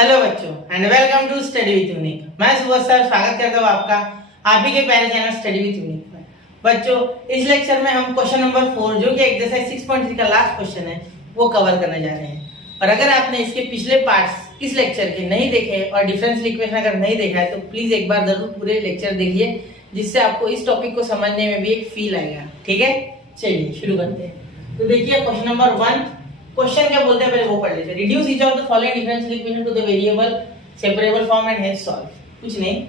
Hello बच्चों and welcome to study with Unique. मैं सुबह सर स्वागत करता हूँ आपका आप ही के प्यारे चैनल स्टडी विद यूनिक में। बच्चों इस लेक्चर में हम क्वेश्चन नंबर 4 जो कि एक्सरसाइज 6.3 का लास्ट क्वेश्चन है वो कवर करने जा रहे हैं। और अगर आपने इसके पिछले पार्ट्स इस लेक्चर के नहीं देखे और डिफरेंशियल इक्वेशन अगर नहीं देखा है तो प्लीज एक बार जरूर पूरे लेक्चर देखिए, जिससे आपको इस टॉपिक को समझने में भी एक फील आएगा। ठीक है, चलिए शुरू करते हैं। तो देखिए क्वेश्चन नंबर 1, क्वेश्चन क्या बोलते हैं पहले वो पढ़ लेते हैं। Reduce each of the following differential equation two the variable separable form and hence solve. कुछ नहीं,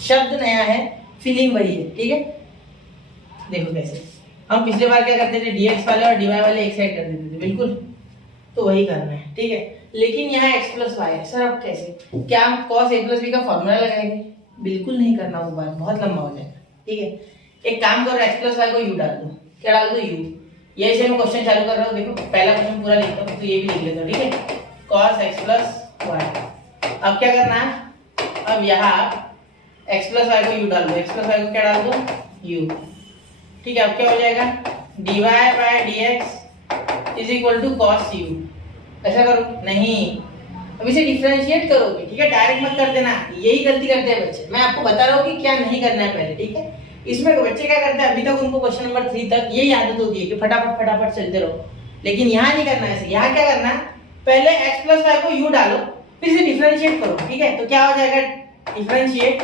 शब्द नया है, फीलिंग वही है। ठीक है, देखो कैसे हम पिछले बार क्या करते थे, dx वाले और dy वाले एक साइड कर देते थे, बिल्कुल तो वही करना है। ठीक है, लेकिन यहाँ x प्लस वाई है। सर अब कैसे, क्या हम cos a प्लस b का फॉर्मूला लगाएंगे? बिल्कुल नहीं करना, वो बात बहुत लंबा हो जाएगा। ठीक है, एक काम करो, x प्लस वाई को u डाल दो। क्या डाल दो? u। ये से मैं क्वेश्चन चालू कर रहा हूँ। देखो पहला क्वेश्चन पूरा लिखता हूँ तो ये भी लिख लेता हूँ। ठीक है, cos x प्लस वाई। अब क्या करना है, अब यहाँ x प्लस वाई को u डाल दो। x प्लस वाई को क्या डाल दो? u। ठीक है, अब क्या हो जाएगा, dy by dx is equal to cos u। ऐसा करो नहीं, अब इसे डिफरेंशिएट करोगे। ठीक है, डायरेक्ट मत कर देना, यही गलती करते हैं बच्चे। मैं आपको बता रहा हूँ कि क्या नहीं करना है पहले। ठीक है, इसमें बच्चे क्या करते हैं, अभी तक उनको क्वेश्चन नंबर 3 तक यही आदत होती है कि फटाफट चलते रहो, लेकिन यहाँ नहीं करना है ऐसे। यहाँ क्या करना है, पहले x प्लस वाई को u डालो, फिर इसे डिफरेंशिएट करो। ठीक है, तो क्या हो जाएगा, differentiate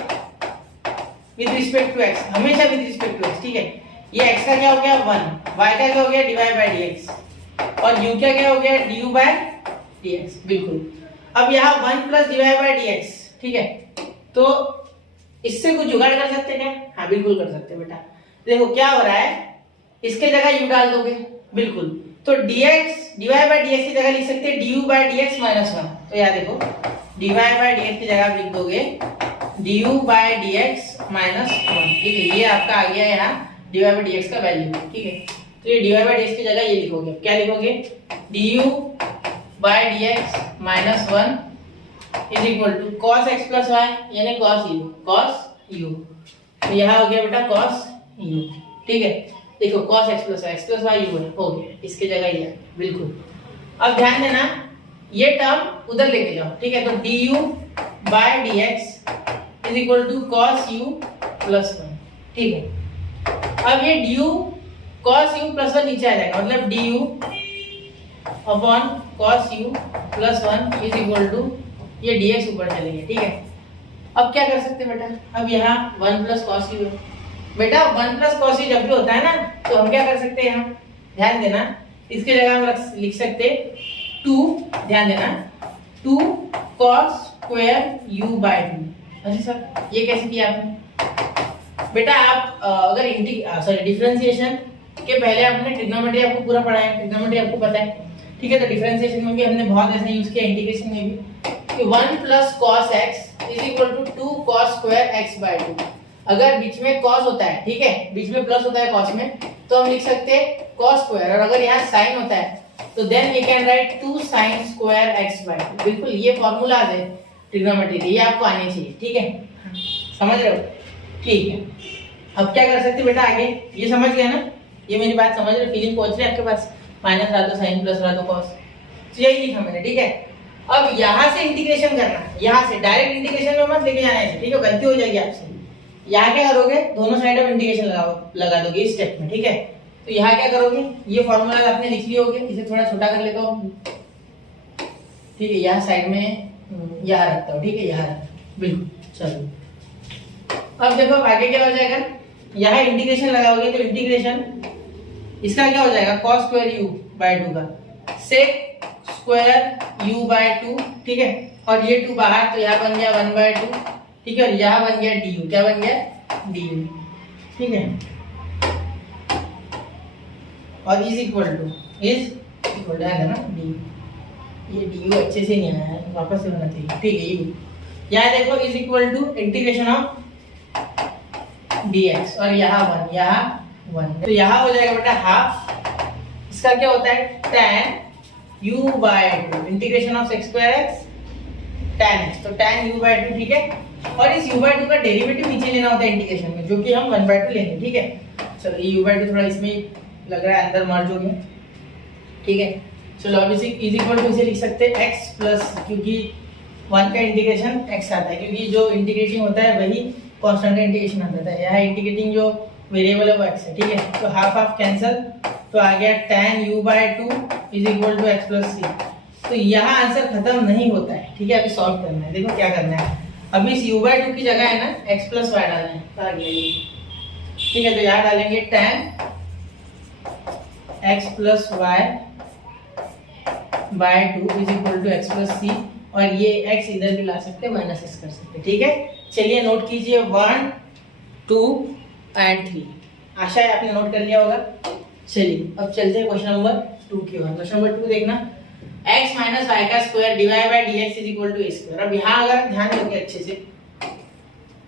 with respect to x, हमेशा विद रिस्पेक्ट टू x। ठीक है, ये x का क्या हो गया 1, y का क्या हो गया dy बाय dx, और u का क्या हो गया du बाय dx। बिल्कुल, अब यहाँ 1 प्लस dy बाय dx। ठीक है, तो इससे कुछ जुगाड़ कर सकते हैं क्या? हाँ बिल्कुल कर सकते हैं बेटा। देखो क्या हो रहा है, इसके जगह u डाल दोगे, बिल्कुल, तो dx dy बाय dx की जगह लिख सकते हैं du बाय dx माइनस 1। तो यहाँ देखो dy बाय dx की जगह आप लिख दोगे du बाय dx माइनस 1। ठीक है, ये आपका आ गया यहाँ dy बाय dx का वैल्यू। ठीक है, तो ये dy बाय dx की जगह ये लिखोगे। क्या लिखोगे, du by dx minus 1 is equal to cos x plus Y यानी cos u। तो यहाँ हो गया बेटा cos u। ठीक है, देखो cos x plus Y u हो गया, इसके जगह ये बिल्कुल। अब ध्यान देना, ये टर्म उधर लेके जाओ। ठीक है, तो du by dx is equal to cos u plus 1। ठीक है, अब ये du cos u प्लस 1 नीचे आ जाएगा, मतलब du upon cos u plus 1 is equal to ये dx ऊपर चलेंगे। ठीक है, अब क्या कर सकते हैं बेटा, अब यहाँ 1 प्लस cos u है। बेटा 1 प्लस cos u जब भी होता है ना, तो हम क्या कर सकते हैं, हम ध्यान देना, इसके जगह हम लिख सकते 2, ध्यान देना 2 cos स्क्वायर u बाय 2। अच्छा सर ये कैसे किया आपने? बेटा आप अगर डिफरेंशिएशन के पहले आपने ट्रिग्नोमेट्री आपको पूरा पढ़ा है, ट्रिग्नोमेट्री आपको पता है। ठीक है, तो डिफरेंशिएशन में भी हमने बहुत ऐसा यूज किया, इंटीग्रेशन में भी, कि 1 plus cos x is equal to 2 cos square x by 2। अगर बीच में cos होता है, ठीक है, बीच में प्लस होता है cos में, तो हम लिख सकते हैं cos स्क्वायर, और अगर यहाँ sin होता है तो then we can write 2 sin square x by 2। बिल्कुल, ये फॉर्मूला है ट्रिग्नोमेट्री के, ये आपको आने चाहिए। ठीक है, समझ रहे हो? ठीक है, अब क्या कर सकते बेटा आगे, ये समझ गया ना, ये मेरी बात समझ रहे, फीलिंग पहुंच रही है आपके पास, माइनस रहा तो sin प्लस रहा तो cos, तो यही लिखा मैंने। ठीक है, अब यहाँ से इंटीग्रेशन करना है, यहाँ से डायरेक्ट इंटीग्रेशन में मत लेके जाना है। ठीक है, गलती हो जाएगी आपसे। यहाँ क्या करोगे, दोनों साइड ऑफ इंटीग्रेशन लगा दोगे इस स्टेप में। ठीक है, तो यहाँ क्या करोगे, ये फॉर्मूला आपने लिख लिए होगे, इसे थोड़ा छोटा कर लेता हूँ। ठीक है, यहाँ साइड में यहाँ रखता हूँ। ठीक है, यहाँ बिल्कुल, चलो अब देखो आगे क्या हो जाएगा, यहाँ इंटीग्रेशन लगाओगे तो इंटीग्रेशन इसका क्या हो जाएगा, cos स्क्वायर u बाय 2 का सेक स्क्वायर u बाय 2। ठीक है, और ये 2 बाहर, तो यहाँ बन गया 1 बाय 2। ठीक है, और यहाँ बन गया du, क्या बन गया du। ठीक है, और इज इक्वल है ना du, ये du अच्छे से नहीं आया है, वापस से होना चाहिए। ठीक है, u यहाँ देखो is equal to integration of dx, और यहाँ 1, तो यहाँ हो जाएगा बेटा हाफ, इसका क्या होता है tan u by 2 integration of sec square x tan x, तो tan u बाय 2। ठीक है, और इस u बाय 2 का डेरिवेटिव नीचे लेना होता है इंटीग्रेशन में, जो कि हम 1 बाय 2 लेंगे। ठीक है, चलो ये u बाय 2 थोड़ा इसमें लग रहा है अंदर मर्ज हो गया। ठीक है, चलो अब इसे इज इक्वल टू इसे लिख सकते हैं x प्लस, क्योंकि 1 का इंटीग्रेशन x आता है, क्योंकि जो इंटीग्रेटिंग होता है वही कांस्टेंट का इंटीग्रेशन आता है। यहाँ इंटीग्रेटिंग जो वेरिएबल है वो x है, ठीक है। तो हाफ हाफ कैंसिल, तो आ गया tan u/2 is equal to x plus C. तो यहाँ आंसर खत्म नहीं होता है, ठीक है। अभी सॉल्व करना है, देखो क्या करना है। अभी इस u/2 की जगह है ना x प्लस वाई डालना है, तो आ गया ये, ठीक है। तो यहाँ डालेंगे tan x plus Y by 2 is equal to x plus C, और ये x इधर भी ला सकते हैं, माइनस x कर सकते हैं, ठीक है। चलिए नोट कीजिए 1, 2 एंड 3। आशा है आपने नोट कर लिया होगा। चलिए अब चलते हैं क्वेश्चन नंबर 2 की ओर। क्वेश्चन नंबर 2 देखना, x माइनस वाई का square divide by dx is equal to a square. अब यहाँ अगर ध्यान दोगे अच्छे से,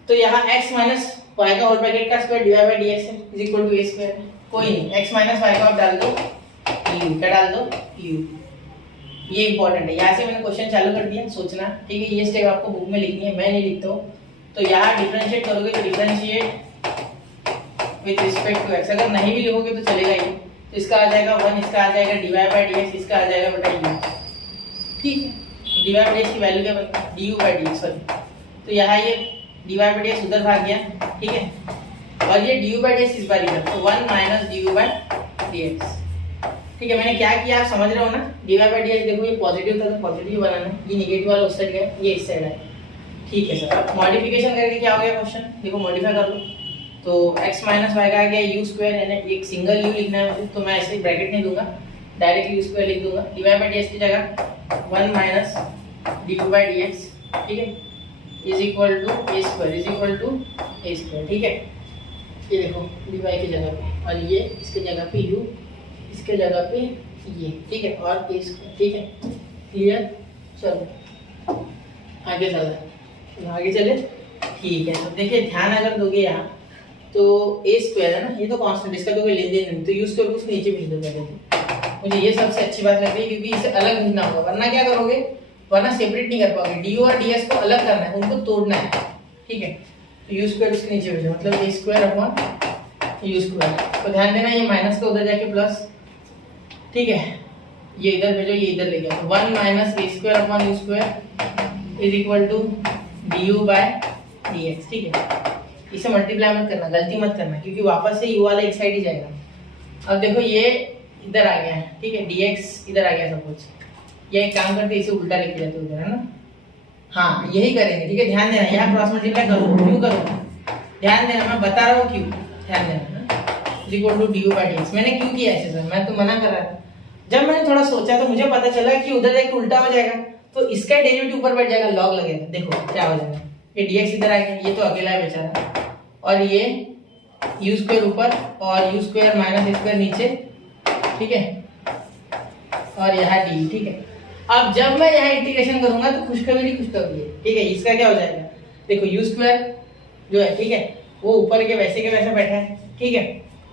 तो यहाँ x माइनस वाई का होल ब्रैकेट का square divide by dx is equal to a square. कोई नहीं, x माइनस वाई को आप डाल दो u, क्या डाल दो u। ये इंपॉर्टेंट है, यहाँ से मैंने क्वेश्चन चालू कर दिया, सोचना, ठीक है। ये स्टेप आपको बुक में लिखनी है, मैं नहीं लिखता हूँ। तो यहाँ डिफरेंशिएट करोगे तो differentiate with respect to x, अगर नहीं भी लिखोगे तो चलेगा ही। तो इसका आ जाएगा 1, इसका आ जाएगा डिवाइड बाय dx, इसका आ जाएगा बटा u, ठीक है। डिवाइड बाय dx की वैल्यू क्या बनता है, du बाय dx, सॉरी। तो यहाँ ये डिवाइड बाय dx उधर भाग गया, ठीक है। और ये du बाय dx इस बार इधर, तो 1 माइनस du बाय dx, ठीक है। मैंने क्या किया आप समझ रहे हो ना। डिवाइड बाय dx देखो, ये पॉजिटिव था तो पॉजिटिव बनाना है, ये नेगेटिव वाला उस साइड गया, ये इस साइड है, ठीक है सर। अब मॉडिफिकेशन करके क्या हो गया क्वेश्चन, देखो मॉडिफाई कर लो। तो x माइनस वाई का आ गया u स्क्वायर, यानी एक सिंगल u लिखना है मुझे, तो मैं ऐसे ब्रैकेट नहीं दूंगा, डायरेक्ट u स्क्वायर लिख दूंगा। डिवाइड बाय dx की जगह 1 माइनस du बाय dx, ठीक है, is equal to a square, is equal to a square, ठीक है। ये देखो dy की जगह पे, और ये इसके जगह पे u, इसके जगह पे ये, ठीक है, और a स्क्वायर, ठीक है। क्लियर, चलो आगे चलते, आगे चले, ठीक है। तो देखिए ध्यान अगर दोगे यहाँ, तो a स्क्वायर है ना, ये तो कांस्टेंट, इसका तो कोई लेन देन नहीं, तो u स्क्वायर को उसके नीचे भेज दो पहले। मुझे ये सबसे अच्छी बात लगती है, क्योंकि इसे अलग भेजना होगा, वरना क्या करोगे, वरना सेपरेट नहीं कर पाओगे। du और ds को अलग करना है, उनको तोड़ना है, ठीक है। तो u स्क्वायर उसके नीचे भेजो, मतलब a square upon u square. तो ध्यान देना ये माइनस का उधर जाके प्लस, ठीक है, ये इधर भेजो, ये इधर ले गया, तो 1 minus a square upon u square is equal to du by dx, ठीक है। इसे मल्टीप्लाई मत करना, गलती मत करना, क्योंकि वापस से u वाला एक साइड ही जाएगा। अब देखो ये इधर आ गया है, ठीक है, dx इधर आ गया सब कुछ। ये एक काम करते इसे उल्टा लिख देते उधर, है ना। हाँ यही करेंगे, ठीक है। ध्यान देना, यहाँ क्रॉस मल्टीप्लाई करो, क्यों करो, ध्यान देना, मैं बता रहा हूँ क्यों, ध्यान देना। Is equal to du by dx, मैंने क्यों किया ऐसे सर, मैं तो मना कर रहा था। जब मैंने थोड़ा सोचा तो मुझे पता चला कि उधर जाके उल्टा हो जाएगा, तो इसका डेरिवेटिव ऊपर बैठ जाएगा, लॉग लगेगा। देखो क्या हो जाएगा, ये dx इधर आ गया, ये तो अकेला है बेचारा, और ये u स्क्वायर ऊपर और u square minus a square नीचे, ठीक है, और यहाँ d, ठीक है। अब जब मैं यहाँ इंटीग्रेशन करूंगा तो खुशखबरी खुशखबरी है, ठीक है। इसका क्या हो जाएगा, देखो u स्क्वायर जो है, ठीक है, वो ऊपर के वैसे बैठा है, ठीक है,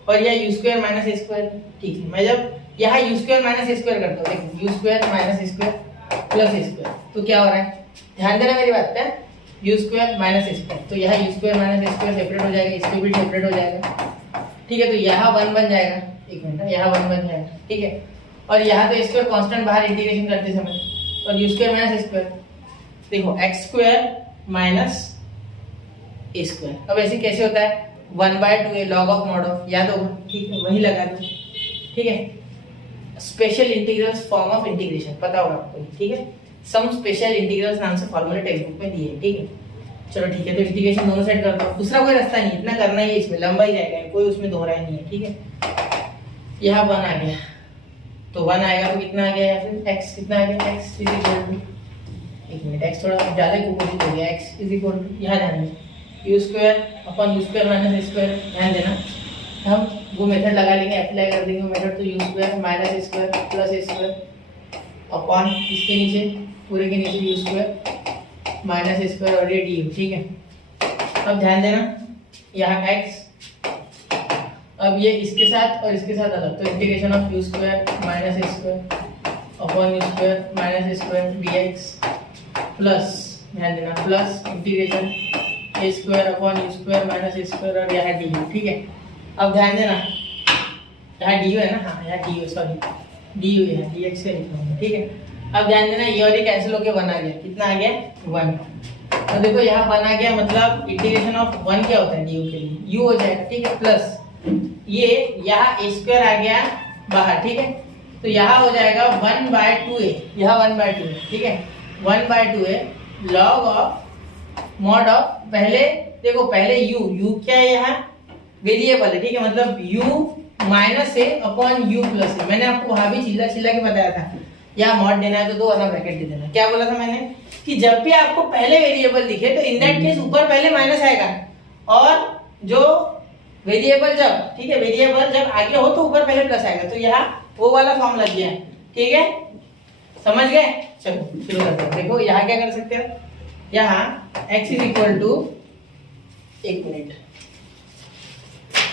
और यह u square minus a square, ठीक है। मैं जब यहाँ u square minus a square करता हूँ, देखो u square minus a square plus a square, तो क्या हो रहा है, ध्यान देना मेरी बात पे, u square minus a square, तो यहाँ u square minus a square separate हो जाएगा, इसके भी सेपरेट हो जाएगा, ठीक है। तो यहाँ 1 बन जाएगा, एक मिनट, यहाँ 1 बन जाएगा, ठीक है। और यहाँ तो स्क्वायर कांस्टेंट बाहर इंटीग्रेशन करते समय, और u square minus a square, देखो x square minus a square. अब ऐसे कैसे होता है, 1/2 log ऑफ मॉड ऑफ, याद होगा, ठीक है, वही लगा दो, ठीक है। Special integrals form of integration पता होगा आपको, ठीक है। सम स्पेशल इंटीग्रल्स नाम से फॉर्मूले टेक्स्ट बुक में दिए हैं, ठीक है। चलो ठीक है, तो इंटीग्रेशन दोनों साइड कर दो, दूसरा कोई रास्ता नहीं, इतना करना ही है, इसमें लंबा ही जाएगा, कोई उसमें दोहराई नहीं है, ठीक है। यहाँ 1 आ गया, तो 1 आएगा तो कितना आ गया, या फिर x कितना आ गया, x इज इक्वल टू, एक मिनट, x थोड़ा ज्यादा कुपोजिट हो गया, x इज इक्वल टू, यहाँ ध्यान दें, u square upon u square minus a square, ध्यान देना, हम वो मेथड लगा लेंगे, अप्लाई कर देंगे मेथड, तो u square minus a square plus a square upon इसके नीचे, पूरे के नीचे u square minus a square और ये du, ठीक है। अब ध्यान देना, यहाँ x, अब ये इसके साथ और इसके साथ अलग, तो integration of u square minus a square upon u square minus a square dx plus, ध्यान देना, plus integration a square upon u square minus a square और यहाँ du, ठीक है। अब ध्यान देना, यहाँ du है ना, हाँ यहाँ du, सॉरी du है, dx से लिखना होगा, ठीक है। अब ध्यान देना ये और ये कैंसिल होके 1 आ गया, कितना आ गया 1। अब देखो यहाँ 1 आ गया, मतलब इंटीग्रेशन ऑफ 1 क्या होता है डी के लिए, u हो जाएगा, ठीक है, प्लस ये यहाँ a स्क्वायर आ गया बाहर, ठीक है, तो यहाँ हो जाएगा 1/2a, यहाँ 1/2 है, ठीक है, 1/2a log of mod of, पहले देखो पहले u क्या है यहाँ वेरिएबल है, ठीक है, मतलब u माइनस ए अपॉन u प्लस ए। मैंने आपको वहां भी चिल्ला चिल्ला के बताया था, यहाँ मॉड देना है तो 2 वाला ब्रैकेट दे देना। क्या बोला था मैंने कि जब भी आपको पहले वेरिएबल दिखे तो इन दैट केस ऊपर पहले माइनस आएगा, और जो वेरिएबल जब, ठीक है, वेरिएबल जब आगे हो तो ऊपर पहले प्लस आएगा, तो यहाँ वो वाला फॉर्म लग गया, ठीक है, समझ गए। चलो शुरू करते हैं। देखो यहाँ क्या कर सकते हैं, यहाँ x इज इक्वल टू, एक मिनट,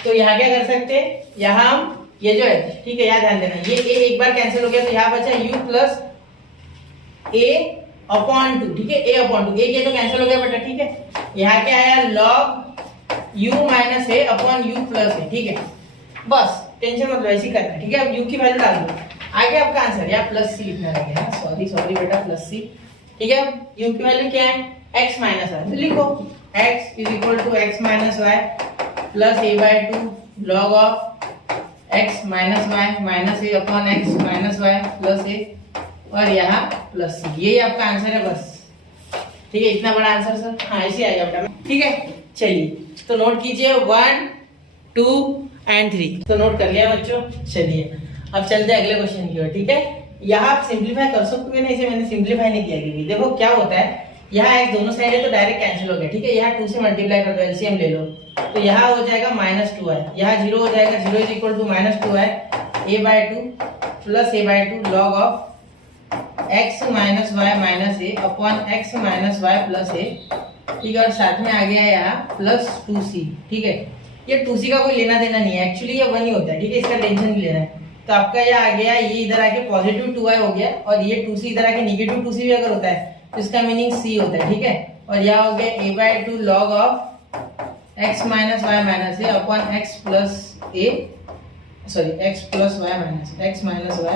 तो यहाँ क्या कर सकते हैं, यहाँ हम ये जो है, ठीक है, यहाँ ध्यान देना, ये a एक बार कैंसिल हो गया तो यहाँ बचा u प्लस a अपॉन 2, ठीक है, a अपॉन 2, ये तो कैंसिल हो गया बेटा, ठीक है, यहाँ क्या आया log u minus a upon u plus a, ठीक है, बस टेंशन मत लो, ऐसे करना है, ठीक है। अब u की वैल्यू डाल दो, आ गया आपका आंसर, यहाँ प्लस c लिखना रह गया, सॉरी बेटा, प्लस c, ठीक है। अब u की वैल्यू क्या है, x माइनस y, तो लिखो x is equal to x minus y plus a/2 log of x minus y minus a upon x minus y plus a, और यहाँ प्लस c, यही आपका आंसर है, बस, ठीक है। इतना बड़ा आंसर सर, हाँ ऐसे आएगा बेटा, ठीक है। चलिए तो नोट कीजिए 1, 2 एंड 3, तो नोट कर लिया बच्चों। चलिए अब चलते हैं अगले क्वेश्चन की ओर, ठीक है। यहाँ आप सिंपलीफाई कर सकते हो ना, इसे मैंने सिंपलीफाई नहीं किया, क्योंकि देखो क्या होता है, यहाँ एक दोनों साइड है तो डायरेक्ट कैंसिल हो गया, ठीक है, यहाँ 2 से मल्टीप्लाई कर दो, एलसीएम ले लो, तो यहाँ हो जाएगा -2i, यहाँ 0 हो जाएगा, 0 is equal to -2i a/2 plus a/2 log of x minus y minus a upon x minus y plus a, ठीक है, और साथ में आ गया यहाँ प्लस 2c, ठीक है। ये 2c का कोई लेना देना नहीं है, एक्चुअली ये 1 ही होता है, ठीक है, इसका टेंशन नहीं लेना है। तो आपका ये आ गया, ये इधर आके पॉजिटिव 2i हो गया, और ये 2c इधर आके नेगेटिव 2c भी अगर होता है तो इसका मीनिंग c होता है, ठीक है। और यह हो गया a/2 log of x minus y minus a upon x plus a, sorry x plus y minus x minus y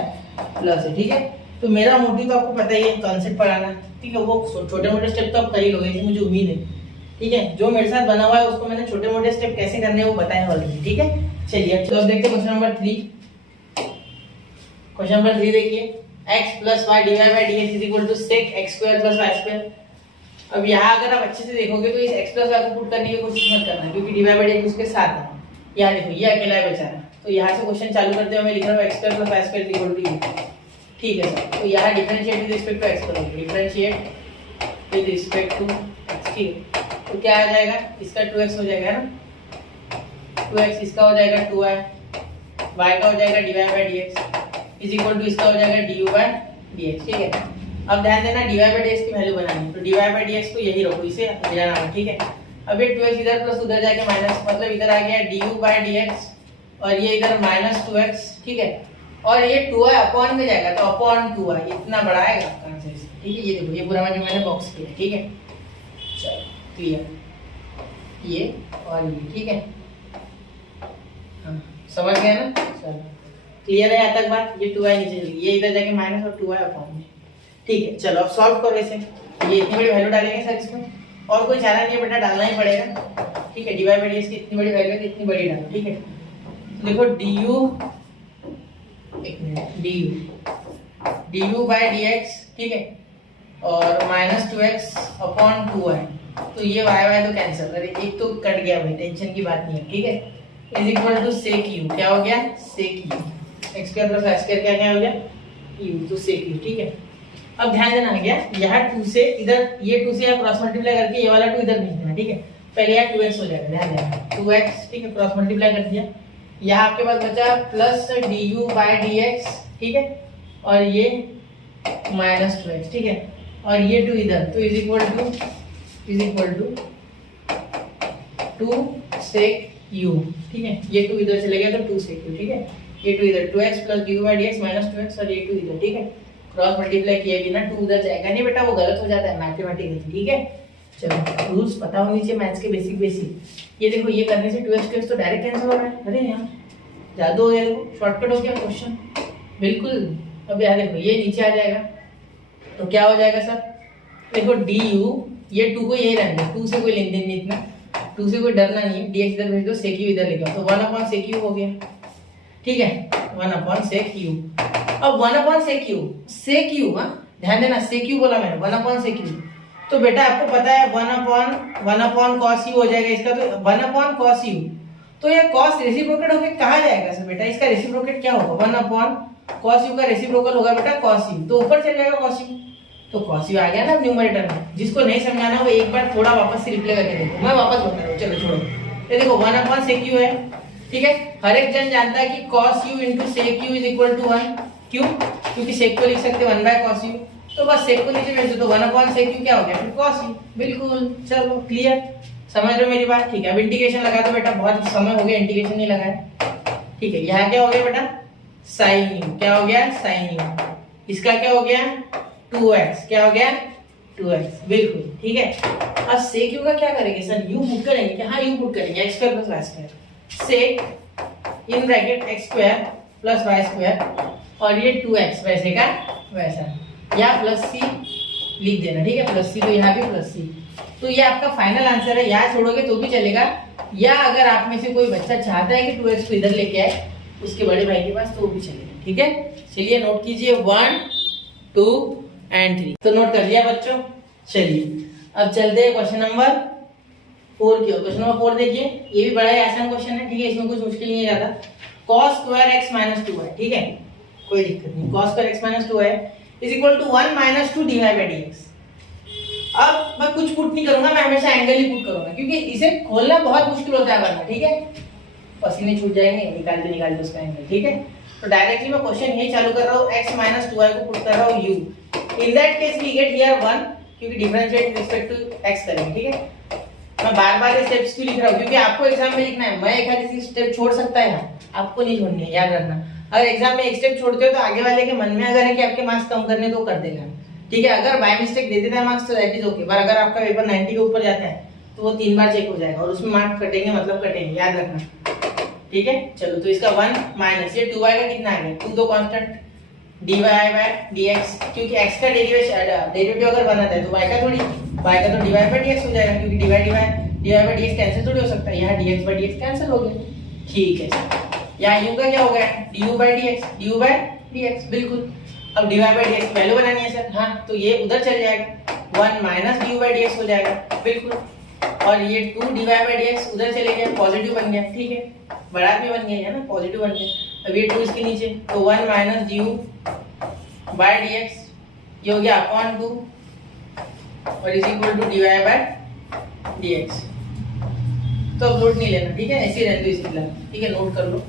plus a, ठीक है। तो मेरा मोटिव तो आपको पता ही है, कॉन्सेप्ट पढ़ाना, ठीक है, वो छोटे मोटे स्टेप तो आप कर ही लोगे, इसमें मुझे उम्मीद है, ठीक है। जो मेरे साथ बना हुआ है उसको मैंने छोटे मोटे स्टेप कैसे करने हैं वो बताया ऑलरेडी, ठीक है। चलिए अब देखते हैं क्वेश्चन नंबर 3। क्वेश्चन नंबर 3 देखिए, x plus y divide by dx is equal to sec x square plus y square. अब यहाँ अगर आप अच्छे से देखोगे तो इस x प्लस y को पुट करने की कोशिश मत करना, क्योंकि डिवाइड बाय dx उसके साथ है। यहाँ देखो ये अकेला है बेचारा, तो यहाँ से क्वेश्चन चालू करते हुए मैं लिख रहा हूँ x square plus y square is equal to u, ठीक है सर। तो यहाँ differentiate with respect to x करोगे, differentiate with respect to x, ठीक है, तो क्या आ जाएगा, इसका 2x हो जाएगा ना, 2x, इसका हो जाएगा 2y, y का हो जाएगा divide by dx is equal to इसका हो जाएगा du बाय dx, ठीक है। अब ध्यान देना डिवाइड बाय dx की वैल्यू बनानी, तो डिवाइड बाय dx को यही रखो, इसे मिलाना है, ठीक है। अब ये 2x इधर प्लस उधर जाके माइनस, मतलब इधर आ गया du बाय dx, और ये इधर -2x, ठीक है, और ये 2y अपॉन में जाएगा, तो अपॉन 2y, इतना बड़ा आएगा आपका आंसर, ठीक है। ये देखो ये पूरा जो मैंने बॉक्स किया, ठीक है, चलो क्लियर, ये और ये, ठीक है, हाँ समझ गए ना, चलो क्लियर है यहाँ तक बात। ये 2y नीचे चली, ये इधर जाके माइनस और 2y अपॉन में, ठीक है। चलो अब सॉल्व करो इसे, ये इतनी बड़ी वैल्यू डालेंगे सर इसमें, और कोई चारा नहीं है बेटा, डालना ही पड़ेगा, ठीक है। डिवाइड बाय dx की इतनी बड़ी वैल्यू है तो इतनी बड़ी डालो, ठीक है। देखो du बाय dx, ठीक है, और -2x अपॉन 2y, तो ये y तो कैंसिल, अरे एक तो कट गया भाई, टेंशन की बात नहीं है, ठीक है, is equal to sec u, क्या हो गया sec u, x square plus y square क्या हो गया u, तो sec u, ठीक है। अब ध्यान देना आ गया, यहाँ 2 से इधर, ये 2 से यहाँ क्रॉस मल्टीप्लाई करके ये वाला 2 इधर भेज देना, ठीक है। पहले यहाँ 2x हो जाएगा, ध्यान देना 2x, ठीक है, क्रॉस मल्टीप्लाई कर दिया, यहाँ आपके पास बचा प्लस du बाय dx, ठीक है, और ये -2x, ठीक है, और ये 2 इधर, तो is equal to 2 sec u, ठीक है, ये 2 इधर चले गया तो 2 sec u, ठीक है, ये 2 इधर 2x plus du by dx -2x, और ये 2 इधर, ठीक है, क्रॉस मल्टीप्लाई किए बिना 2 उधर जाएगा नहीं बेटा, वो गलत हो जाता है मैथमेटिक्स, ठीक है। चलो रूल्स पता होनी चाहिए मैथ्स के बेसिक। ये देखो ये करने से 2x तो डायरेक्ट कैंसिल हो रहा है, अरे यार जादू हो गया, देखो शॉर्टकट हो गया क्वेश्चन बिल्कुल। अब यहाँ देखो ये नीचे आ जाएगा, तो क्या हो जाएगा सर, देखो डी यू, ये 2 को यही रहने दो, 2 से कोई लेन देन नहीं, इतना 2 से कोई डरना नहीं है, dx इधर भेज दो, sec u इधर लेके आओ, तो 1/sec u हो गया, ठीक है, 1/sec u। अब 1/sec u, sec u, हाँ ध्यान देना, sec u बोला मैंने, 1/sec u, तो बेटा आपको पता है 1/cos u हो जाएगा इसका, तो 1/cos u, तो ये cos रेसिप्रोकेट होके कहाँ जाएगा सर बेटा, इसका रेसिप्रोकेट क्या होगा, 1/cos u का रेसिप्रोकल होगा बेटा cos u, तो ऊपर चल जाएगा cos u, तो cos u आ गया ना न्यूमरेटर में। जिसको नहीं समझाना वो एक बार थोड़ा वापस से रिप्लाई करके देखो, मैं वापस बता रहा हूँ, चलो छोड़ो, ये देखो 1/sec u है, ठीक है, हर एक जन जानता है कि cos u into sec u is equal to 1, क्यों, क्योंकि sec को लिख सकते हैं 1/cos u, तो बस sec को नीचे भेज दो, तो 1/sec u क्या हो गया फिर cos u, बिल्कुल, चलो क्लियर, समझ रहे हो मेरी बात, ठीक है। अब इंटीग्रेशन लगा दो बेटा, बहुत समय हो गया इंटीग्रेशन नहीं लगाया, ठीक है, यहाँ क्या हो गया बेटा sin u, क्या हो गया sin u, इसका क्या हो गया 2x, क्या हो गया 2x, बिल्कुल ठीक है। अब sec u का क्या करेंगे सर, u पुट करेंगे क्या, हाँ u पुट करेंगे, x square plus y square, sec in bracket x square plus y square, और ये 2x वैसे का वैसा, या प्लस c लिख देना, ठीक है, प्लस c, तो यहाँ भी प्लस c, तो ये आपका फाइनल आंसर है, यहाँ छोड़ोगे तो भी चलेगा, या अगर आप में से कोई बच्चा चाहता है कि 2x को इधर लेके आए उसके बड़े भाई के पास, तो वो भी चलेगा, ठीक है। चलिए नोट कीजिए 1 2 एंड 3, तो नोट कर लिया बच्चों। चलिए अब चलते हैं क्वेश्चन नंबर 4 की ओर। क्वेश्चन नंबर 4 देखिए, ये भी बड़ा ही आसान क्वेश्चन है, ठीक है, इसमें कुछ मुश्किल नहीं है ज्यादा। cos स्क्वायर x माइनस 2 है, ठीक है, कोई दिक्कत नहीं, cos स्क्वायर x माइनस 2 है is equal to 1 minus 2 dy by dx। अब मैं कुछ पुट नहीं करूंगा, मैं हमेशा एंगल ही पुट करूंगा, क्योंकि इसे खोलना बहुत मुश्किल होता है वरना, ठीक है, पसीने छूट जाएंगे निकालते उसका एंगल, ठीक है। तो डायरेक्टली मैं क्वेश्चन यही चालू कर रहा हूँ, x माइनस 2y को पुट कर रहा हूँ u, in that case we get here 1, क्योंकि डिफरेंशिएट रिस्पेक्ट टू x करेंगे, ठीक है। मैं बार-बार ये स्टेप्स क्यों लिख रहा हूँ, क्योंकि आपको एग्जाम में लिखना है, मैं एक आध किसी स्टेप छोड़ सकता है, आपको नहीं छोड़नी है, याद रखना। अगर एग्जाम में एक स्टेप छोड़ते हो तो आगे वाले के मन में अगर है कि आपके मार्क्स कम करने तो कर देगा, ठीक है। अगर बाय मिस्टेक दे देता है मार्क्स तो दैट इज ओके, पर अगर आपका पेपर 90 के ऊपर जाता है तो वो 3 बार चेक हो जाएगा और उसमें मार्क्स कटेंगे, मतलब कटेंगे, याद रखना, ठीक है। चलो तो इसका 1 माइनस ये 2y का कितना आ गया, 2 तो कांस्टेंट, dy बाय dx, क्योंकि x का डेरिवेटिव अगर बनाता है तो y का थोड़ी, y का तो dy बाय dx हो जाएगा, क्योंकि dy बाय dx कैंसिल थोड़ी हो सकता है, यहाँ dx बाय dx कैंसिल हो गया, ठीक है। यहाँ u का क्या हो गया, du बाय dx, बिल्कुल। अब dy बाय dx वैल्यू बनानी है सर, हाँ, तो ये उधर चल जाएगा, 1 माइनस du बाय dx हो जाएगा, बिल्कुल, और ये 2 dy बाय dx उधर चले गए, पॉजिटिव बन गया, ठीक है, बढ़ात में बन गया है ना, पॉजिटिव बन गया। अब ये 2 इसके नीचे, तो 1 माइनस du बाय dx, ये हो गया अपॉन 2 और is equal to dy by dx। तो अब नोट नहीं लेना, ठीक है, ऐसे ही रहने दो इसके लिए, ठीक है, नोट कर लो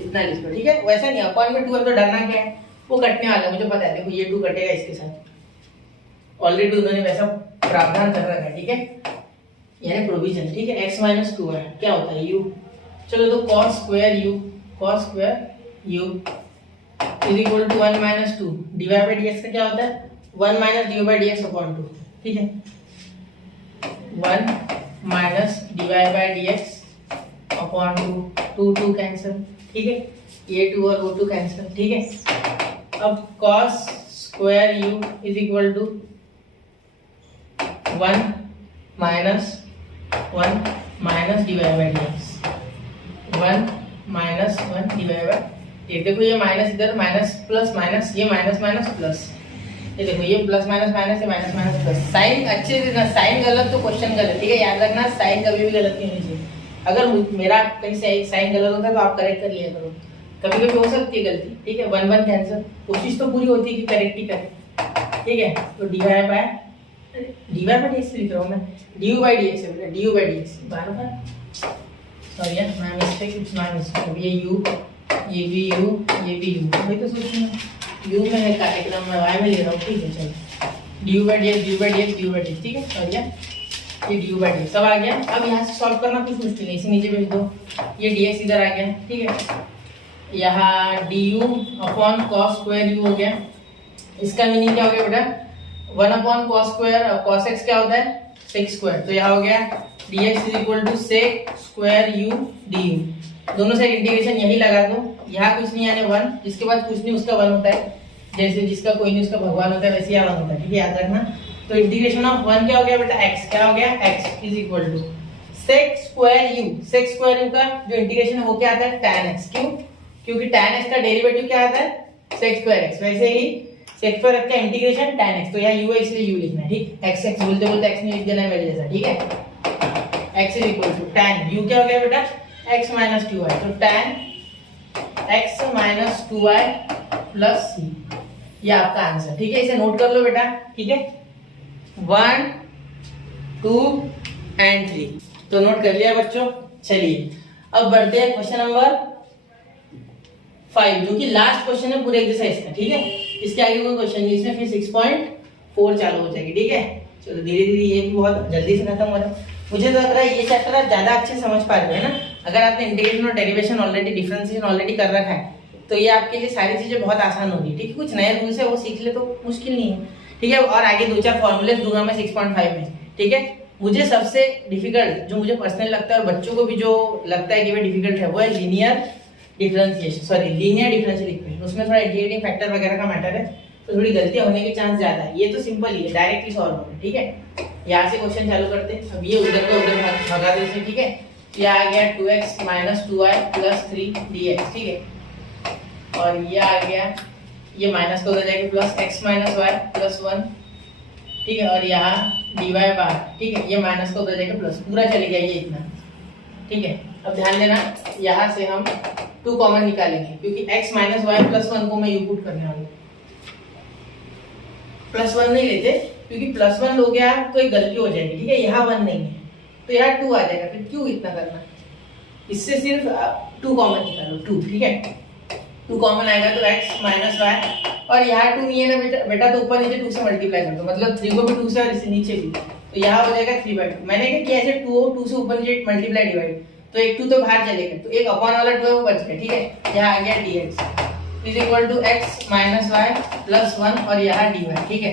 इतना लिख लो, ठीक है। वैसा नहीं, अपॉन में 2 है तो डरना क्या है, वो कटने वाला है, मुझे पता है, देखो ये 2 कटेगा इसके साथ, ऑलरेडी उन्होंने वैसा प्रावधान कर रखा है, ठीक है, यानी प्रोविजन, ठीक है। x माइनस 2 है, क्या होता है u, चलो तो cos square u is equal to 1 minus 2 dy by dx का क्या होता है, 1 minus dy by dx upon 2, ठीक है, 1 minus dy by dx upon 2, 2 cancel, ठीक है, ये 2 और वो 2 कैंसिल, ठीक है। अब cos square u is equal to 1 minus dy by dx, 1 minus 1 dy by, ये देखो ये माइनस इधर माइनस प्लस माइनस, ये माइनस माइनस प्लस, ये देखो ये प्लस माइनस माइनस, ये माइनस माइनस प्लस। साइन अच्छे से ना, साइन गलत तो क्वेश्चन गलत, ठीक है, याद रखना, साइन कभी भी गलत नहीं होनी चाहिए। अगर मेरा कहीं से साइन गलत होता है तो आप करेक्ट कर लिया करो, कभी कभी हो सकती है गलती, ठीक है, 1 1 कैंसिल, कोशिश तो पूरी होती है कि करेक्ट ही करें, ठीक है। तो dy बाय dx लिख रहा हूँ मैं, du बाय dx है, du बाय dx, बार-बार सॉरी यार, मैं मिस्टेक, इट्स माय मिस्टेक, ये u, ये भी u, ये भी u, वही तो सोच रहा हूँ, u में है का एकदम मैं y में ले रहा हूँ, ठीक है, चलो du बाय dx, ठीक है, सॉरी यार, ये du बाय dx सब आ गया। अब यहाँ से सॉल्व करना कुछ मुश्किल नहीं, इसे नीचे भेज दो, ये dx इधर आ गया, ठीक है, यहाँ du upon cos square u हो गया, इसका मीनिंग क्या हो गया बेटा, 1 upon cos square, cos x क्या होता है sec स्क्वायर, तो यहाँ हो गया dx is equal to sec square u du, दोनों साइड इंटीग्रेशन यही लगा दो, यहाँ कुछ नहीं आने 1, जिसके बाद कुछ नहीं उसका 1 होता है, जैसे जिसका कोई नहीं उसका भगवान होता है वैसे यहाँ वन होता है, ठीक है, याद रखना। तो इंटीग्रेशन ऑफ वन क्या हो गया बेटा, एक्स, क्या हो गया, X is equal to sec square U. Sec square U का जो इंटीग्रेशन है वो क्या आता है, tan x। क्यों? क्योंकि tan x का डेरिवेटिव क्या आता है, सेक स्क्वायर x। वैसे ही सेक स्क्वायर x का इंटीग्रेशन tan x, तो यहाँ u है इसलिए u लिखना है, ठीक। x x बोलते बोलते x नहीं लिख देना है मेरे जैसा, ठीक है। x is equal to tan u क्या हो गया बेटा, x माइनस 2y। तो tan x minus 2y plus c, ये आपका आंसर, ठीक है। इसे नोट कर लो बेटा, ठीक है, 1 2 एंड 3 तो नोट कर लिया बच्चों। चलिए अब बढ़ते हैं क्वेश्चन नंबर 5, जो कि लास्ट क्वेश्चन है पूरे एक्सरसाइज का, ठीक है। इसके आगे कोई क्वेश्चन नहीं, इसमें फिर 6.4 चालू हो जाएगी, ठीक है। चलो धीरे धीरे ये भी बहुत जल्दी से खत्म हो रहा है। मुझे तो लग रहा है ये चैप्टर आप ज्यादा अच्छे समझ पा रहे हो ना। अगर आपने इंटीग्रेशन और डेरिवेशन ऑलरेडी, डिफरेंशिएशन ऑलरेडी कर रखा है तो ये आपके लिए सारी चीजें बहुत आसान होगी, ठीक है। कुछ नए रूल्स है वो सीख ले तो मुश्किल नहीं है, ठीक है। और आगे 2-4 फॉर्मूले दूंगा मैं 6.5 में, ठीक है। मुझे सबसे डिफिकल्ट जो मुझे पर्सनली लगता है और बच्चों को भी जो लगता है कि वो डिफिकल्ट है वो है linear differentiation, sorry linear differential equation. उसमें थोड़ा इंटीग्रेटिंग फैक्टर वगैरह का मैटर है तो थोड़ी गलतियां होने के चांस ज्यादा है। ये तो सिंपल ही है, डायरेक्टली सॉल्व होगा, ठीक है। यहाँ से क्वेश्चन चालू करते हैं। अब ये उधर का उधर भगा देते हैं, ठीक है। ये आ गया 2x minus 2y plus 3 dx, ठीक है। और ये आ गया, ये माइनस का उधर जाएगा plus x minus y plus 1, ठीक है। और यहाँ dy बार, ठीक है, ये माइनस का उधर जाएगा प्लस, पूरा चले गया ये इतना, ठीक है। अब ध्यान देना, यहाँ से हम 2 कॉमन निकालेंगे क्योंकि x माइनस वाई प्लस 1 को मैं यू पुट करने वाला हूँ। प्लस 1 नहीं लेते क्योंकि प्लस 1 लोगे आप तो एक गलती हो जाएगी, ठीक है। यहाँ 1 नहीं है तो यहाँ 2 आ जाएगा, फिर क्यों इतना करना, इससे सिर्फ 2 कॉमन निकालो, 2, ठीक है। 2 कॉमन आएगा तो x माइनस वाई, और यहाँ 2 नहीं है ना बेटा तो ऊपर नीचे 2 से मल्टीप्लाई कर दो, मतलब 3 को भी 2 से और इससे नीचे भी, तो यहाँ हो जाएगा 3/2। मैंने क्या किया, ऐसे 2 से ऊपर नीचे मल्टीप्लाई डिवाइड, तो एक 2 तो बाहर चलेगा तो एक अपॉन वाला 2 है वो बच गया, ठीक है। यहाँ आ गया dx is equal to x minus Y plus 1 और यहाँ dy, ठीक है।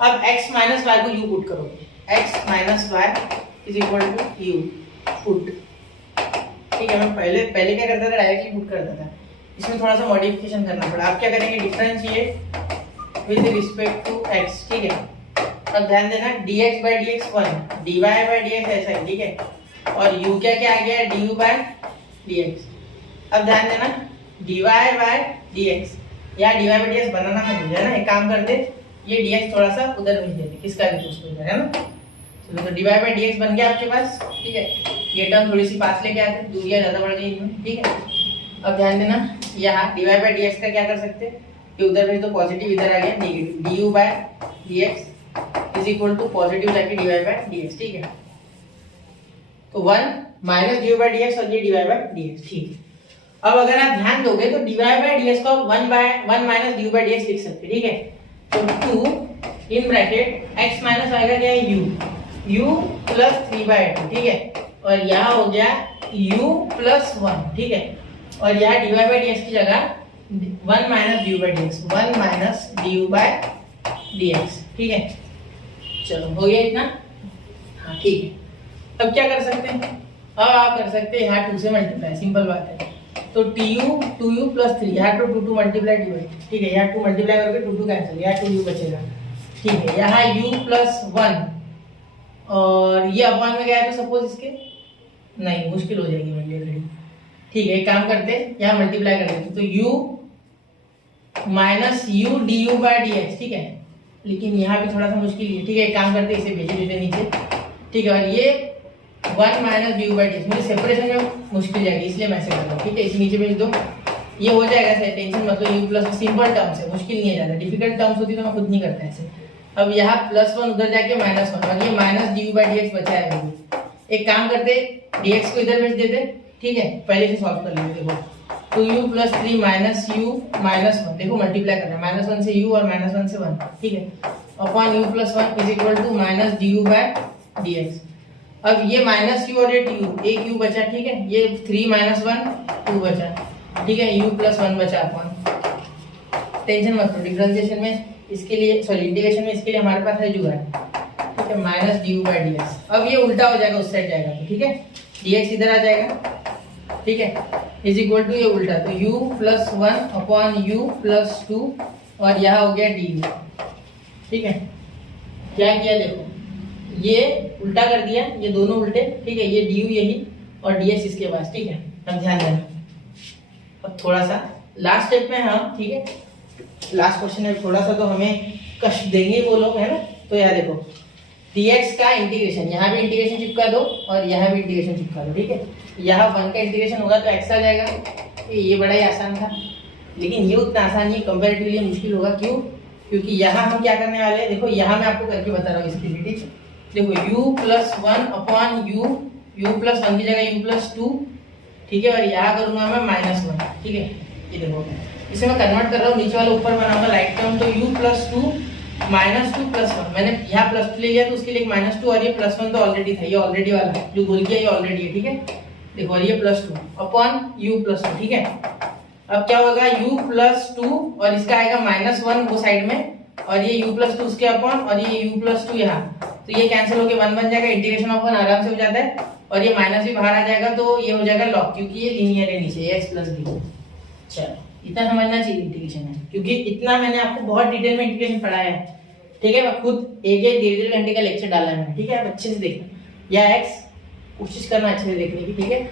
अब x माइनस वाई को u पुट करोगे, x minus Y is equal to u put, ठीक है। मैं पहले क्या करता था, डायरेक्टली पुट करता था, इसमें थोड़ा सा मॉडिफिकेशन करना पड़ा। आप क्या करेंगे, differentiate with respect to x, ठीक है। अब ध्यान देना dx by dx 1, dy by dx ऐसा है, ठीक है। और u क्या क्या आ गया, du बाय dx। अब ध्यान देना dy बाय dx, यहाँ dy बाय dx बनाना मत भूलना ना। एक काम करते, ये dx थोड़ा सा उधर भेज देते, किसका भी उसको इधर, है ना। चलो तो dy बाय dx बन गया आपके पास, ठीक है। ये टर्म थोड़ी सी पास लेके आते, दूरियां ज्यादा बढ़ गई इनमें, ठीक है। अब ध्यान देना, यहाँ dy बाय dx का क्या कर सकते हैं, कि उधर भेज तो पॉजिटिव, इधर आ गया negative, du by dx is equal to positive जाके dy बाय dx, ठीक है। तो 1 माइनस du बाय dx और ये dy बाय dx, ठीक है। अब अगर आप ध्यान दोगे तो dy बाय dx को 1 माइनस du बाय dx लिख सकते हैं, ठीक है। तो 2 इन ब्रैकेट x माइनस आएगा क्या है u प्लस 3/2, ठीक है। और यहाँ हो गया u प्लस 1, ठीक है। और यहाँ dy बाय dx की जगह 1 minus du by dx, 1 minus du by dx, ठीक है। चलो हो गया इतना, हाँ ठीक है। अब क्या कर सकते हैं, अब आप कर सकते हैं यहाँ 2 से मल्टीप्लाई, सिंपल बात है। तो 2u प्लस 3, यहाँ तो 2 मल्टीप्लाई डिवाइड, ठीक है। यहाँ 2 मल्टीप्लाई करके 2 कैंसिल, यहाँ 2u बचेगा, ठीक है। यहाँ u प्लस 1 और ये अपॉन में गया है तो सपोज इसके नहीं, मुश्किल हो जाएगी मेरे लिए थोड़ी, ठीक है। एक काम करते हैं, यहाँ मल्टीप्लाई कर देते, तो u minus u du by dx, ठीक है। लेकिन यहाँ भी थोड़ा सा मुश्किल है, ठीक है। एक काम करते, इसे भेज देते नीचे, ठीक है। और ये 1 माइनस du बाय dx, मुझे सेपरेशन में मुश्किल जाएगी इसलिए मैं ऐसे कर रहा हूँ, ठीक है। इसे नीचे भेज दो, ये हो जाएगा सही, टेंशन मतलब u प्लस सिंपल टर्म्स है, मुश्किल नहीं है ज्यादा। डिफिकल्ट टर्म्स होती तो मैं खुद नहीं करता ऐसे। अब यहाँ प्लस 1 उधर जाके माइनस 1 और ये माइनस du बाय dx बचा है अभी। एक काम करते, dx को इधर भेज देते, ठीक है। पहले से सॉल्व कर लेते, देखो 2u plus 3 minus u minus 1, देखो मल्टीप्लाई कर रहे हैं, -1 से u और -1 से 1, ठीक है। Upon u plus 1 is equal to minus du by dx। अब ये माइनस u और ये u, एक u बचा, ठीक है। ये 3 माइनस 1 2 बचा, ठीक है। u प्लस 1 बचा अपॉन, टेंशन मत लो, डिफरेंशिएशन में इसके लिए, सॉरी इंटीग्रेशन में इसके लिए हमारे पास है जुगाड़, ठीक है। माइनस du बाय dx, अब ये उल्टा हो जाएगा, उस साइड जाएगा तो, ठीक है। dx इधर आ जाएगा, ठीक है, इज इक्वल टू ये उल्टा, तो u plus 1 upon u plus 2 और यहाँ हो गया डी यू। ठीक है, क्या किया देखो, ये उल्टा कर दिया, ये दोनों उल्टे। ठीक है, ये डी यू यही और डी एस इसके पास। ठीक है, अब ध्यान देना और थोड़ा सा लास्ट स्टेप में हम, ठीक है, लास्ट क्वेश्चन में थोड़ा सा तो हमें कष्ट देंगे वो लोग, है ना। तो यहाँ देखो dx का इंटीग्रेशन, यहाँ भी इंटीग्रेशन चिपका दो और यहाँ भी इंटीग्रेशन चिपका दो। ठीक है, यहाँ 1 का इंटीग्रेशन होगा तो x आ जाएगा। ये बड़ा ही आसान था, लेकिन ये उतना आसान नहीं, कंपैरेटिवली मुश्किल होगा। क्यों? क्योंकि यहाँ हम क्या करने वाले हैं, देखो यहाँ मैं आपको करके बता रहा हूँ इसकी भी। ठीक है, देखो u plus 1 upon u plus 1 की जगह u प्लस 2। ठीक है, और यहाँ करूँगा मैं -1। ठीक है, ये देखो इसे मैं कन्वर्ट कर रहा हूँ, नीचे वाला ऊपर बनाऊंगा लाइक टर्म, तो u प्लस 2 -2 प्लस 1। मैंने यहाँ प्लस 2 ले लिया तो उसके लिए -2 और ये +1 तो ऑलरेडी था, ये ऑलरेडी वाला है जो भूल गया, ये ऑलरेडी है। ठीक है, देखो और ये +2 अपॉन u प्लस 2। ठीक है, अब क्या होगा, u प्लस 2 और इसका आएगा -1 वो साइड में, और ये u प्लस 2 उसके अपॉन, और ये u प्लस 2 यहाँ, तो ये कैंसिल होके 1 बन जाएगा। इंटीग्रेशन ऑफ 1 आराम से हो जाता है, और ये माइनस भी बाहर आ जाएगा, तो ये हो जाएगा लॉग, क्योंकि ये लीनियर है नीचे x प्लस b। चलो इतना समझना चाहिए इंटीग्रेशन है, क्योंकि इतना मैंने आपको बहुत डिटेल में इंटीग्रेशन पढ़ाया है। ठीक है, मैं खुद एक डेढ़ घंटे का लेक्चर डाला है मैंने। ठीक है, आप अच्छे से देखना, या x कोशिश करना अच्छे से देखने की। ठीक है,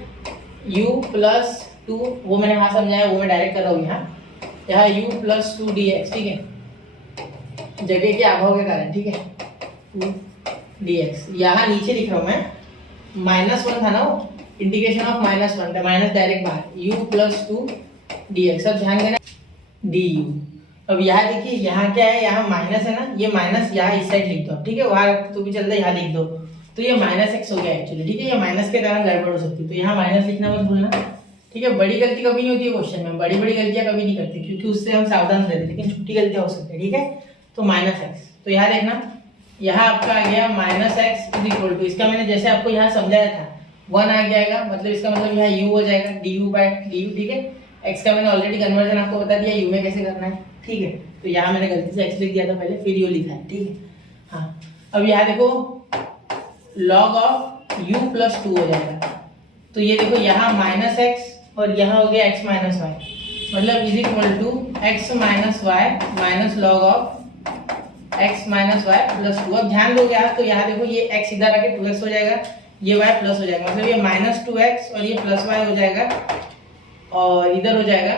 u प्लस 2 वो मैंने वहाँ समझाया, वो मैं डायरेक्ट कर रहा हूँ यहाँ u प्लस 2 dx। ठीक है, जगह के अभाव के कारण। ठीक है, 2 dx यहाँ नीचे लिख रहा हूँ मैं, -1 था ना वो, इंटीग्रेशन ऑफ -1 था, माइनस डायरेक्ट बाहर, u प्लस 2 dx। अब ध्यान देना du। अब यहाँ देखिए, यहाँ क्या है, यहाँ माइनस है ना, ये माइनस यहाँ इस साइड लिख दो। ठीक है, वहाँ तो भी चलता है, यहाँ लिख दो, तो ये -x हो गया एक्चुअली। ठीक है, ये माइनस के कारण गड़बड़ हो सकती है, तो यहाँ माइनस लिखना मत भूलना। ठीक है, बड़ी गलती कभी नहीं होती है क्वेश्चन में, बड़ी गलतियां कभी नहीं करते, क्योंकि उससे हम सावधान रहते, लेकिन छोटी गलतियां हो सकती है। ठीक है, तो -x, तो यहाँ देखना, यहाँ आपका आ गया -x इक्वल टू, इसका मैंने जैसे आपको यहाँ समझाया था 1 आ गया, मतलब इसका मतलब यहाँ u हो जाएगा du/du। ठीक है, x का मैंने ऑलरेडी कन्वर्जन आपको बता दिया u में कैसे करना है। ठीक है, तो यहाँ मैंने गलती से x लिख दिया था पहले, फिर u लिखा है। ठीक है, हाँ अब यहाँ देखो log ऑफ u प्लस 2 हो जाएगा, तो ये देखो यहाँ -x और यहाँ हो गया x माइनस वाई, मतलब is equal to x minus Y minus log of x minus Y plus 2। अब ध्यान दोगे आप तो यहाँ देखो ये x इधर आके 2x हो जाएगा, ये y प्लस हो जाएगा, मतलब ये -2x और ये प्लस y हो जाएगा, और इधर हो जाएगा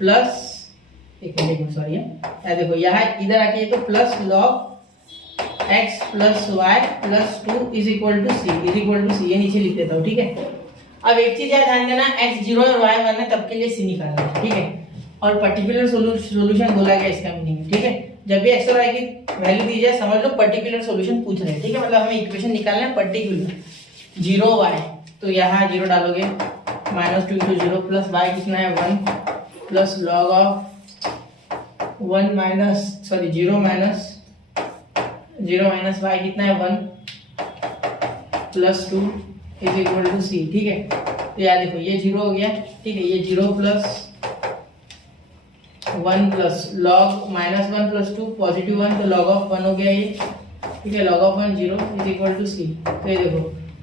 प्लस, एक मिनट सॉरी है, देखो यहाँ इधर आके ये तो plus log x plus Y plus 2 is equal to C, ये नीचे लिख देता हूँ। ठीक है, अब एक चीज याद ध्यान देना, x 0 और y 1 है तब के लिए सी निकालना है। ठीक है, और पर्टिकुलर सॉल्यूशन बोला गया इसका मीनिंग। ठीक है, जब भी x और y की वैल्यू दी जाए समझ लो पर्टिकुलर सॉल्यूशन पूछ रहे हैं। ठीक है, मतलब हमें इक्वेशन निकालना है पर्टिकुलर 0y, तो यहाँ 0 डालोगे, -2 × 0 प्लस y कितना है 1 plus log of 0 minus y कितना है 1 प्लस 2 इज इक्वल टू सी। ठीक है, तो यार देखो ये 0 हो गया। ठीक है, ये 0 plus 1 plus log -1 plus 2 positive 1, तो लॉग ऑफ 1 हो गया ये। ठीक है, log of 1 0 is equal to C, तो ये देखो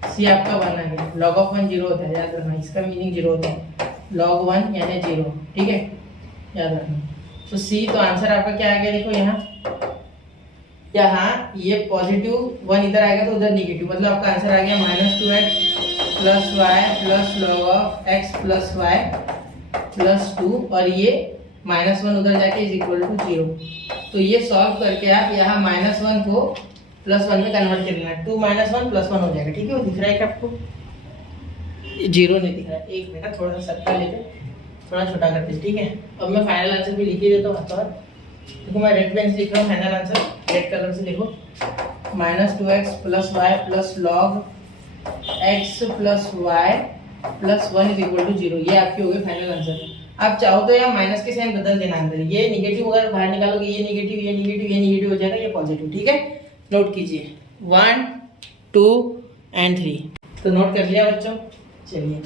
सी आपका 1 आ गया, लॉग ऑफ 1 0 होता है, याद रखना इसका मीनिंग 0 होता है, लॉग 1 यानी 0। ठीक है, याद रखना, तो सी, तो आंसर आपका क्या आ गया, देखो यहाँ ये पॉजिटिव 1 इधर आएगा तो उधर निगेटिव, मतलब आपका आंसर आ गया -2x plus Y plus log of x plus Y plus 2, और ये -1 उधर जाके इज इक्वल टू 0। तो ये सॉल्व करके आप यहाँ -1 को +1 में कन्वर्ट कर लेना, 2 - 1 +1 हो जाएगा। ठीक है, वो दिख रहा है क्या आपको, 0 नहीं दिख रहा है, एक मिनट थोड़ा सा सर्कल लेके थोड़ा छोटा करते हैं। ठीक है, अब मैं फाइनल आंसर भी लिख ही देता हूँ हाथों। देखो मैं रेड पेन से लिख रहा हूँ फाइनल आंसर, रेड कलर से लिखो, -2x plus Y plus log x plus Y plus 1 is equal to 0, ये आपके हो गए फाइनल आंसर। आप चाहो तो यहाँ माइनस के साइन बदल देना अंदर, ये निगेटिव अगर बाहर निकालोगे ये निगेटिव ये निगेटिव ये निगेटिव हो जाएगा, ये पॉजिटिव। ठीक है, नोट कीजिए 1 2 और 3, तो नोट कर लिया बच्चों। चलिए,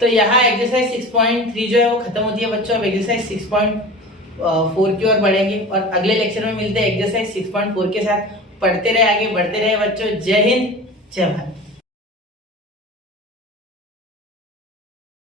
तो यहाँ एक्सरसाइज 6.3 जो है वो खत्म होती है बच्चों। अब एक्सरसाइज 6.4 की ओर बढ़ेंगे, और अगले लेक्चर में मिलते हैं एक्सरसाइज 6.4 के साथ। पढ़ते रहे, आगे बढ़ते रहे बच्चों। जय हिंद, जय भारत।